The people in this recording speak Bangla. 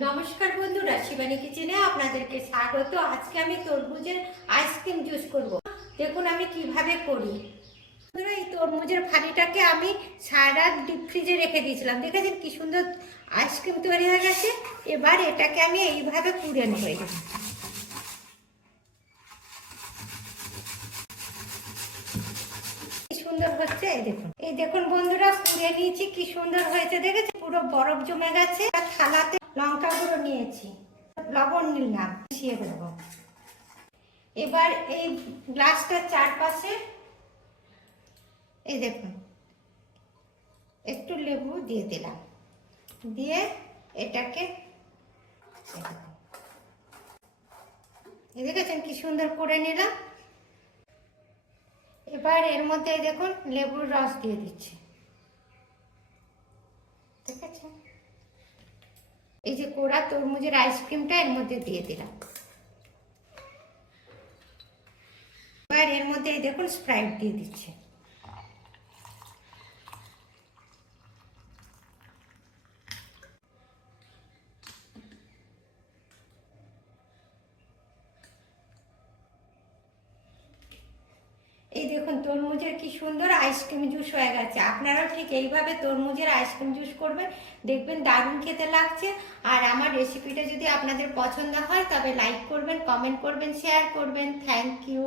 নমস্কার বন্ধুরা, শিবানী কিচেনে আপনাদেরকে স্বাগত। আজকে আমি তরমুজের আইসক্রিম জুস করব। দেখুন আমি কিভাবে করি। বন্ধুরা, এই তরমুজের ফালিটাকে আমি সারা রাত ডিপ ফ্রিজে রেখে দিয়েছিলাম। দেখেছেন কি সুন্দর আইসক্রিম তৈরি হয়ে গেছে। এবার এটাকে আমি এইভাবে পুড়ে নেব। কি সুন্দর হচ্ছে, এই দেখুন বন্ধুরা, পুড়ে নিয়েছি, কি সুন্দর হয়েছে দেখেছেন। পুরো বরফ জমে গেছে। থালাতে লঙ্কা গুঁড়ো নিয়েছি, লবণ নিলাম, মিশিয়ে দেবো। এবার এই গ্লাসটার চারপাশে এই দেখুন একটু লেবু দিয়ে দিলাম, দিয়ে এটাকে দেখেছেন কি সুন্দর করে নিলাম। এবার এর মধ্যে দেখুন লেবুর রস দিয়ে দিচ্ছি, দেখেছেন। এই যে কোরা তরমুজের আইসক্রিমটা এর মধ্যে দিয়ে দিলাম। এবার এর মধ্যে দেখুন স্প্রাইট দিয়ে দিচ্ছি। এই দেখুন তরমুজের কি সুন্দর আইসক্রিম জুস হয়ে গেছে। আপনারাও ঠিক এইভাবে তরমুজের আইসক্রিম জুস করবেন, দেখবেন দারুণ খেতে লাগছে। আর আমার রেসিপিটা যদি আপনাদের পছন্দ হয় তবে লাইক করবেন, কমেন্ট করবেন, শেয়ার করবেন। Thank you.